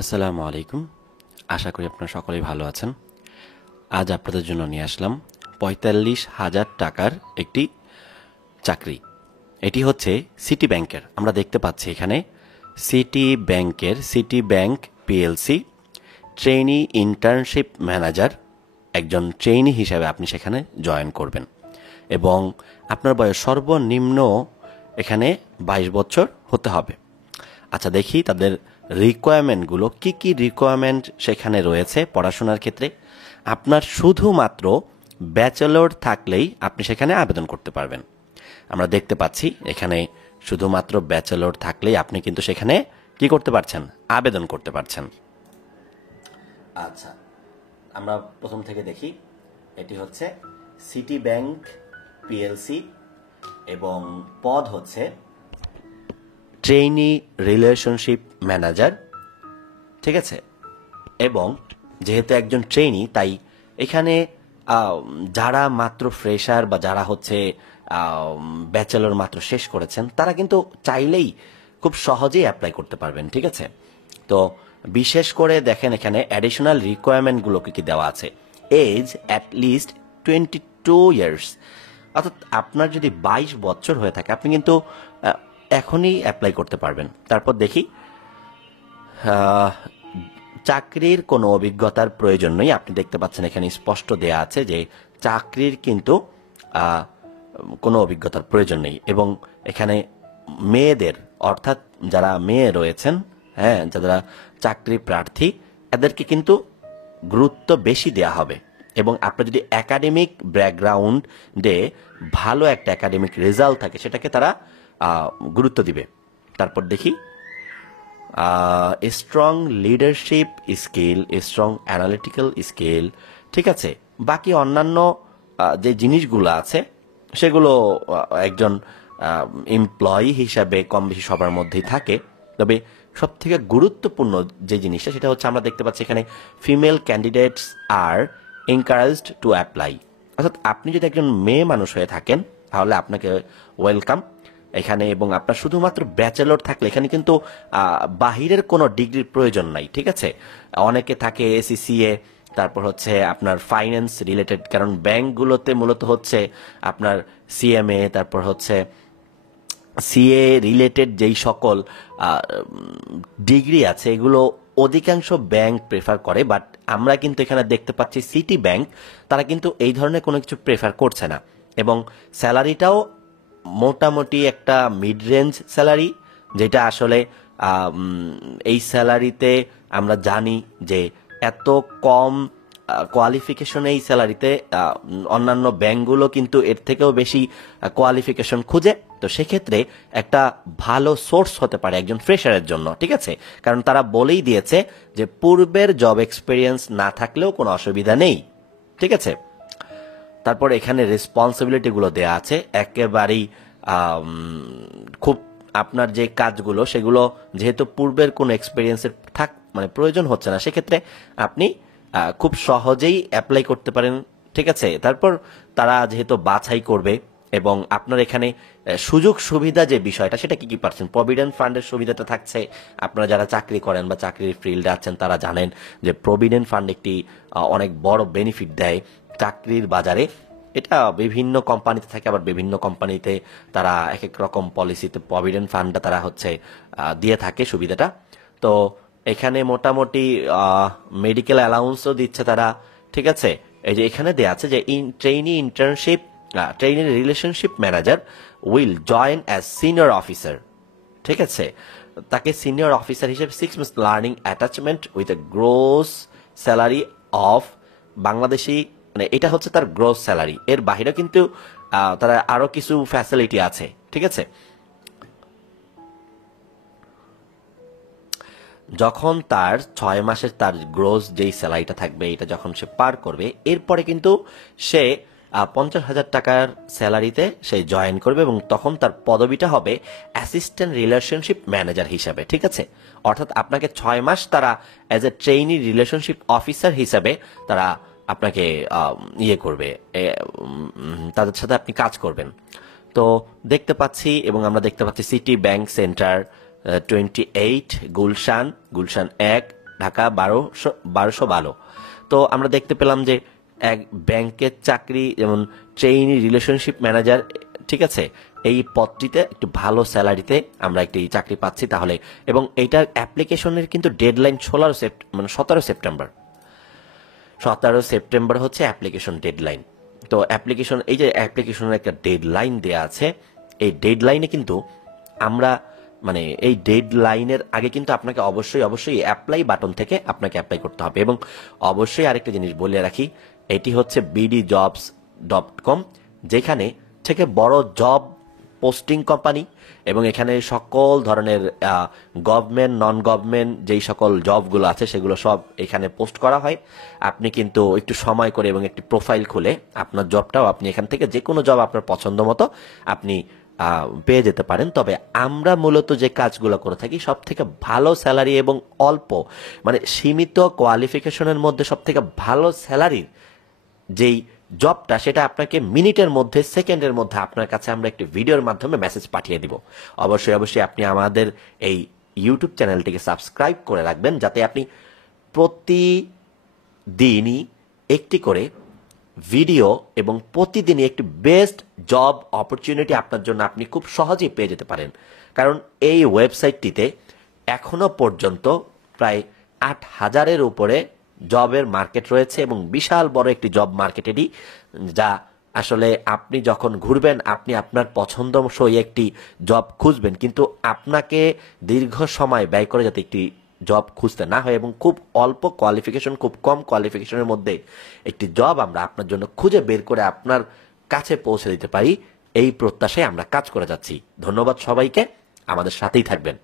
আসসালামু আলাইকুম। আশা করি আপনারা সকলেই ভালো আছেন। আজ আপনাদের জন্য নিয়ে আসলাম ৪৫,০০০ টাকার একটি চাকরি। এটি হচ্ছে সিটি ব্যাংকের। আমরা দেখতে পাচ্ছি এখানে city bank PLC trainee internship manager. একজন ট্রেনি হিসাবে আপনি সেখানে জয়েন করবেন এবং আপনার বয়স সর্বনিম্ন এখানে ২২ বছর হতে হবে। আচ্ছা, দেখি তাদের রিকোয়ারমেন্টগুলো কি কি রিকোয়ারমেন্ট সেখানে রয়েছে পড়াশোনার ক্ষেত্রে। আপনার শুধুমাত্র ব্যাচেলর থাকলেই আপনি সেখানে আবেদন করতে পারবেন। আমরা দেখতে পাচ্ছি এখানে শুধুমাত্র ব্যাচেলর থাকলেই আপনি কিন্তু সেখানে কি করতে পারছেন, আবেদন করতে পারছেন। আচ্ছা, আমরা প্রথম থেকে দেখি। এটি হচ্ছে সিটি ব্যাংক পিএলসি এবং পদ হচ্ছে ট্রেনি রিলেশনশিপ ম্যানেজার। ঠিক আছে, এবং যেহেতু একজন ট্রেনি তাই এখানে যারা মাত্র ফ্রেশার বা যারা হচ্ছে ব্যাচেলর মাত্র শেষ করেছেন তারা কিন্তু চাইলেই খুব সহজেই অ্যাপ্লাই করতে পারবেন। ঠিক আছে, তো বিশেষ করে দেখেন এখানে অ্যাডিশনাল রিকোয়ারমেন্টগুলো কি কি দেওয়া আছে। এজ অ্যাট লিস্ট 22 ইয়ার্স, অর্থাৎ আপনার যদি 22 বছর হয়ে থাকে আপনি কিন্তু এখনই অ্যাপ্লাই করতে পারবেন। তারপর দেখি, চাকরির কোনো অভিজ্ঞতার প্রয়োজন নেই। আপনি দেখতে পাচ্ছেন এখানে স্পষ্ট দেয়া আছে যে চাকরির কিন্তু কোনো অভিজ্ঞতার প্রয়োজন নেই এবং এখানে মেয়েদের, অর্থাৎ যারা মেয়ে রয়েছেন, হ্যাঁ, যারা চাকরি প্রার্থী, এদেরকে কিন্তু গুরুত্ব বেশি দেয়া হবে এবং আপনার যদি একাডেমিক ব্যাকগ্রাউন্ডে ভালো একটা একাডেমিক রেজাল্ট থাকে সেটাকে তারা গুরুত্ব দিবে। তারপর দেখি, strong leadership skill, strong analytical skill. ঠিক আছে, বাকি অন্যান্য যে জিনিসগুলো আছে সেগুলো একজন এমপ্লয়ি হিসাবে কম বেশি সবার মধ্যেই থাকে। তবে সব থেকে গুরুত্বপূর্ণ যে জিনিসটা সেটা হচ্ছে আমরা দেখতে পাচ্ছি এখানে female candidates are encouraged to apply. অর্থাৎ আপনি যদি একজন মেয়ে মানুষ হয়ে থাকেন তাহলে আপনাকে ওয়েলকাম এখানে, এবং আপনার শুধুমাত্র ব্যাচেলর থাকলে এখানে কিন্তু বাহিরের কোনো ডিগ্রির প্রয়োজন নাই। ঠিক আছে, অনেকে থাকে এসিসিএ, তারপর হচ্ছে আপনার ফাইন্যান্স রিলেটেড, কারণ ব্যাংকগুলোতে মূলত হচ্ছে আপনার সিএমএ, তারপর হচ্ছে সিএ রিলেটেড যেই সকল ডিগ্রি আছে এগুলো অধিকাংশ ব্যাংক প্রেফার করে। বাট আমরা কিন্তু এখানে দেখতে পাচ্ছি সিটি ব্যাংক তারা কিন্তু এই ধরনের কোনো কিছু প্রেফার করছে না এবং স্যালারিটাও মোটামুটি একটা মিড রেঞ্জ স্যালারি, যেটা আসলে এই স্যালারিতে আমরা জানি যে এত কম কোয়ালিফিকেশন এই স্যালারিতে অন্যান্য ব্যাংকগুলো কিন্তু এর থেকেও বেশি কোয়ালিফিকেশন খুঁজে। তো সেক্ষেত্রে একটা ভালো সোর্স হতে পারে একজন ফ্রেশারের জন্য। ঠিক আছে, কারণ তারা বলেই দিয়েছে যে পূর্বের জব এক্সপিরিয়েন্স না থাকলেও কোনো অসুবিধা নেই। ঠিক আছে, তারপর এখানে রেসপন্সিবিলিটিগুলো দেয়া আছে একেবারেই খুব, আপনার যে কাজগুলো সেগুলো যেহেতু পূর্বের কোনো এক্সপিরিয়েন্সের মানে প্রয়োজন হচ্ছে না, সেক্ষেত্রে আপনি খুব সহজেই অ্যাপ্লাই করতে পারেন। ঠিক আছে, তারপর তারা যেহেতু বাছাই করবে এবং আপনার এখানে সুযোগ সুবিধা যে বিষয়টা সেটা কি কি পাচ্ছেন, প্রভিডেন্ট ফান্ডের সুবিধাটা থাকছে। আপনারা যারা চাকরি করেন বা চাকরির ফিল্ডে আছেন তারা জানেন যে প্রভিডেন্ট ফান্ড একটি অনেক বড় বেনিফিট দেয় চাকরির বাজারে। এটা বিভিন্ন কোম্পানিতে থাকে, আবার বিভিন্ন কোম্পানিতে তারা এক এক রকম পলিসিতে প্রভিডেন্ট ফান্ডটা তারা হচ্ছে দিয়ে থাকে সুবিধাটা। তো এখানে মোটামুটি মেডিকেল অ্যালাউন্সও দিচ্ছে তারা। ঠিক আছে, এই যে এখানে দেয়া আছে যে trainee relationship manager will join as senior officer. ঠিক আছে, তাকে সিনিয়র অফিসার হিসেবে 6 months learning attachment with a gross salary of Bangladeshi, মানে এটা হচ্ছে তার গ্রোস স্যালারি। এর বাইরে কিন্তু তারা আরো কিছু ফ্যাসিলিটি আছে। ঠিক আছে, যখন তার 6 মাসের তার গ্রোস যেই স্যালারিটা থাকবে এটা যখন সে পার করবে এরপরে কিন্তু সে 50,000 টাকার স্যালারিতে সে জয়েন করবে এবং তখন তার পদবিটা হবে অ্যাসিস্ট্যান্ট রিলেশনশিপ ম্যানেজার হিসাবে। ঠিক আছে, অর্থাৎ আপনাকে 6 মাস তারা as a trainee relationship officer হিসাবে তারা আপনাকে ইয়ে করবে, তাদের সাথে আপনি কাজ করবেন। তো দেখতে পাচ্ছি এবং আমরা দেখতে পাচ্ছি city bank centre 28 Gulshan 1 Dhaka 1212। তো আমরা দেখতে পেলাম যে এক ব্যাংকের চাকরি, যেমন ট্রেইনি রিলেশনশিপ ম্যানেজার, ঠিক আছে, এই পদটিতে একটু ভালো স্যালারিতে আমরা একটি চাকরি পাচ্ছি তাহলে। এবং এইটার অ্যাপ্লিকেশনের কিন্তু ডেডলাইন 17 সেপ্টেম্বর। 17 সেপ্টেম্বর হচ্ছে অ্যাপ্লিকেশন ডেডলাইন। তো অ্যাপ্লিকেশন, এই যে অ্যাপ্লিকেশনের একটা ডেডলাইন দেয়া আছে, এই ডেডলাইনে কিন্তু আমরা মানে এই ডেডলাইনের আগে কিন্তু আপনাকে অবশ্যই অ্যাপ্লাই বাটন থেকে আপনাকে অ্যাপ্লাই করতে হবে। এবং অবশ্যই আরেকটা জিনিস বলে রাখি, এটি হচ্ছে bdjobs.com, যেখানে থেকে বড় জব পোস্টিং কোম্পানি, এবং এখানে সকল ধরনের গভর্নমেন্ট, নন গভর্নমেন্ট যেই সকল জবগুলো আছে সেগুলো সব এখানে পোস্ট করা হয়। আপনি কিন্তু একটু সময় করে এবং একটি প্রোফাইল খুলে আপনার জবটাও আপনি এখান থেকে যে কোনো জব আপনার পছন্দ মতো আপনি পেয়ে যেতে পারেন। তবে আমরা মূলত যে কাজগুলো করে থাকি, সব থেকে ভালো স্যালারি এবং অল্প মানে সীমিত কোয়ালিফিকেশনের মধ্যে সব থেকে ভালো স্যালারির যেই জবটা, সেটা আপনাকে মিনিটের মধ্যে, সেকেন্ডের মধ্যে আপনার কাছে আমরা একটি ভিডিওর মাধ্যমে মেসেজ পাঠিয়ে দিব। অবশ্যই আপনি আমাদের এই ইউটিউব চ্যানেলটিকে সাবস্ক্রাইব করে রাখবেন, যাতে আপনি প্রতিদিনই একটি করে ভিডিও এবং প্রতিদিনই একটি বেস্ট জব অপরচুনিটি আপনার জন্য আপনি খুব সহজেই পেয়ে যেতে পারেন। কারণ এই ওয়েবসাইটটিতে এখনো পর্যন্ত প্রায় 8,000-এর উপরে জবের মার্কেট রয়েছে, এবং বিশাল বড় একটি জব মার্কেট এটি, যা আসলে আপনি যখন ঘুরবেন আপনি আপনার পছন্দসই একটি জব খুঁজবেন, কিন্তু আপনাকে দীর্ঘ সময় ব্যয় করে যাতে একটি জব খুঁজতে না হয় এবং খুব অল্প কোয়ালিফিকেশন, খুব কম কোয়ালিফিকেশনের মধ্যে একটি জব আমরা আপনার জন্য খুঁজে বের করে আপনার কাছে পৌঁছে দিতে পারি, এই প্রত্যাশায় আমরা কাজ করে যাচ্ছি। ধন্যবাদ সবাইকে, আমাদের সাথেই থাকবেন।